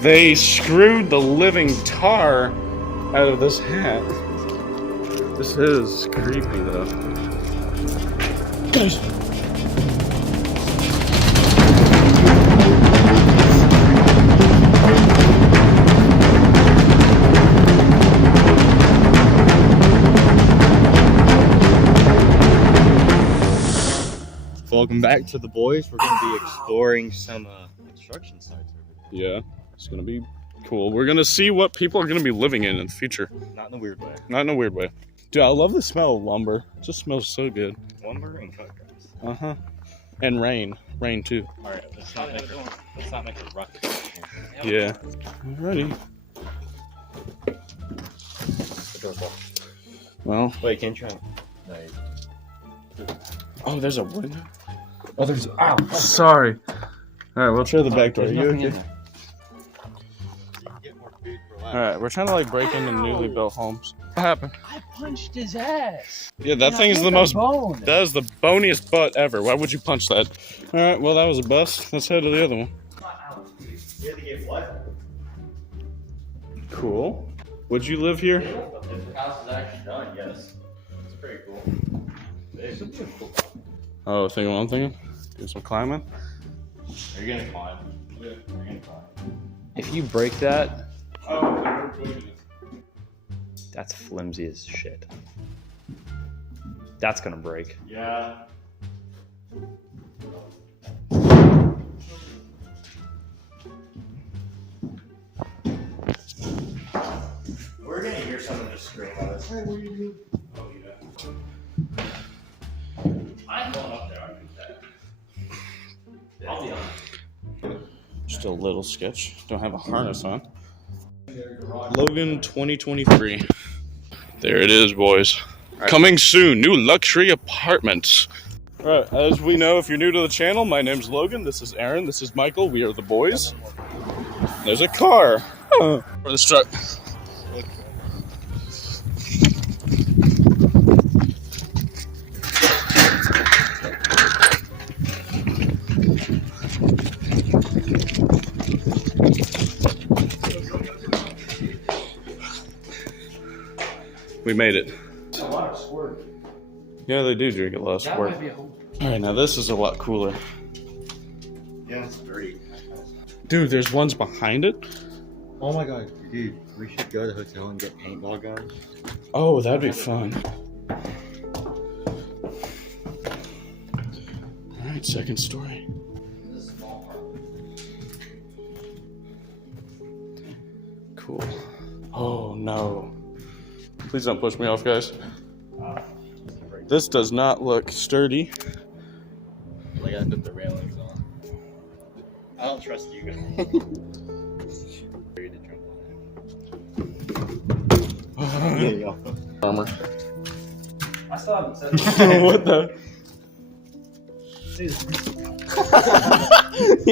They screwed the living tar out of this hat. This is creepy though. Guys! Welcome back to the boys. We're going to be exploring some construction sites over there. Yeah, it's gonna be cool. We're gonna see what people are gonna be living in the future. Not in a weird way. Not in a weird way. Dude, I love the smell of lumber. It just smells so good. Lumber and cut grass. Uh-huh. And rain. Rain too. Alright, let's not make a ruckus. Yeah. Alrighty. The door's locked. Well. Wait, can you try? No. Oh, there's a window. Oh, there's. Ow! Sorry. Alright, we'll try the back door. You okay? Alright, we're trying to like break into newly built homes. What happened? I punched his ass. Yeah, that thing is the most. Bone. That is the boniest butt ever. Why would you punch that? Alright, well, that was a bust. Let's head to the other one. You had to get what? Cool. Would you live here? The house is actually done, yes. It's pretty cool. It's a pretty cool. Oh, thinking one thing? Do some climbing? Are you gonna climb? Yeah, you're gonna climb. If you break that, Oh, that's flimsy as shit. That's gonna break. Yeah. We're gonna hear someone just scream at us. Hey, what are you doing? Oh, yeah. I'm going up there. I'll be on. just a little sketch. Don't have a harness on. Logan 2023. There it is, boys. Right. Coming soon, new luxury apartments. Alright, as we know, if you're new to the channel, my name's Logan, this is Aaron, this is Michael, we are the boys. There's a car. For this truck. We made it. A lot of squirt. Yeah, they do drink a lot of squirt. Alright, now this is a lot cooler. Yeah, it's dirty. Dude, there's ones behind it. Oh my god, dude, we should go to the hotel and get paintball guns. Oh, that'd be fun. Alright, second story. This is a small apartment. Cool. Oh no. Please don't push me off, guys. This does not look sturdy. I gotta put the railings on. I don't trust you guys. Ready to jump on it. Armor. I still haven't said that. What the?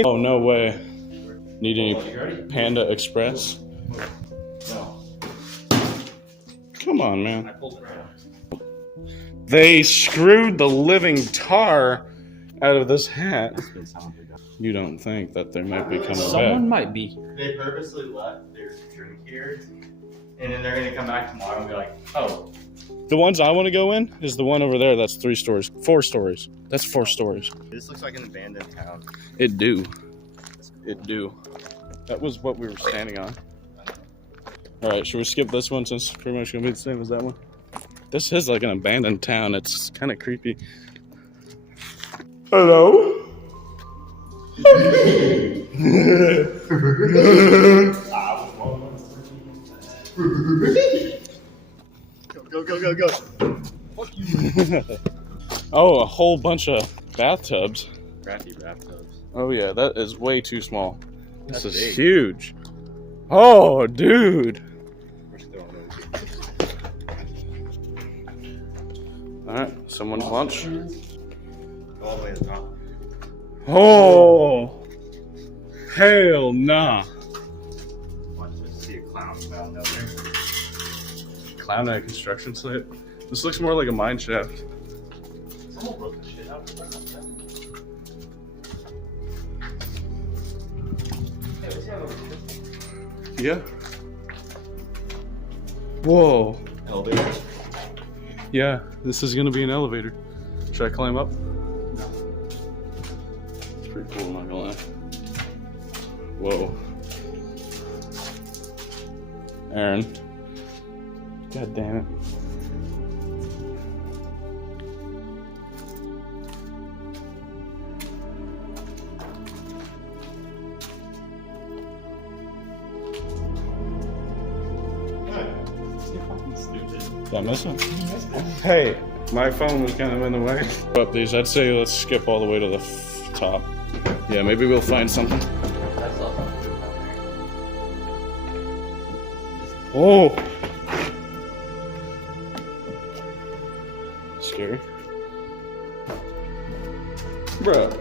Oh, no way. Need any Panda Express? No. Come on, man. I pulled it right out. They screwed the living tar out of this hat. You don't think that they might be coming Someone back? might be. They purposely left their drink here, and then they're gonna come back tomorrow and be like, oh. The ones I want to go in is the one over there. That's 3 stories. 4 stories. That's 4 stories. This looks like an abandoned town. It do. It do. That was what we were standing on. Alright, should we skip this one since it's pretty much going to be the same as that one? This is like an abandoned town. It's kind of creepy. Hello? Go. Fuck you. Oh, a whole bunch of bathtubs. Ratty bathtubs. Oh yeah, that is way too small. This That's is big. huge. Oh, dude. We're still on those. Alright, someone's lunch. Go all the way to the top. Oh, hell nah. Watch this. See a clown found out there. Clown at a construction site. This looks more like a mine shaft. Someone broke the shit out of the Hey, what's the other one? Yeah. Whoa. Elevators. Yeah, this is gonna be an elevator. Should I climb up? It's pretty cool, I'm not gonna lie. Whoa. Aaron. God damn it. Did I miss it? Hey, my phone was kind of in the way. Up these, I'd say let's skip all the way to the top. Yeah, maybe we'll find something. That's all. Oh! Scary. Bruh.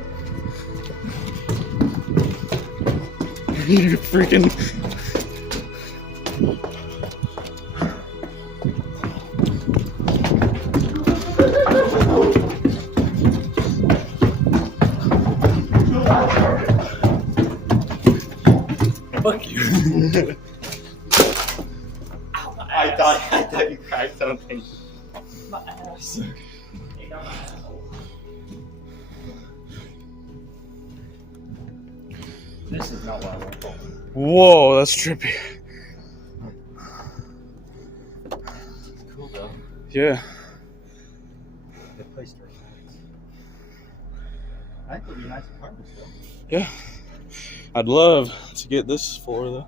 You freaking... Fuck you. I thought you cracked something. My ass. It got my asshole. This is not what I want for. Whoa, that's trippy. Cool though. Yeah. The place to relax. I think it'll be a nice apartment still. Yeah. I'd love to get this floor though.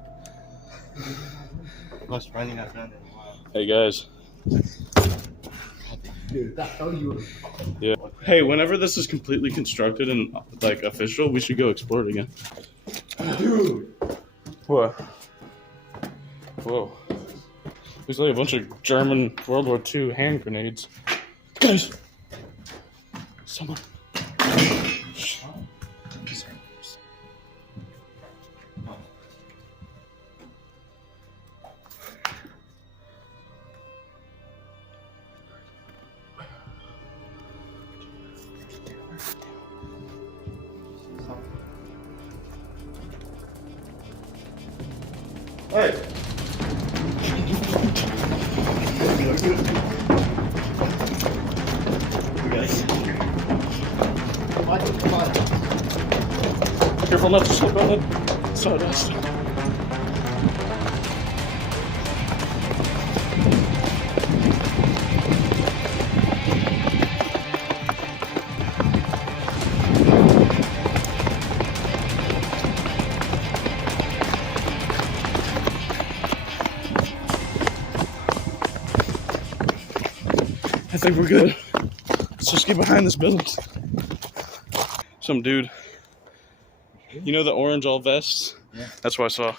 Most running I've done in a while. Hey guys. Dude, that's how you. Yeah. Hey, whenever this is completely constructed and like official, we should go explore it again. Dude. What? Whoa. There's like a bunch of German World War II hand grenades. Guys! Someone. Shh. Hey. You guys. What? Come on. Careful not to slip on it. Sawdust. I think we're good. Let's just get behind this building. Some dude. You know the orange all vests? Yeah. That's what I saw.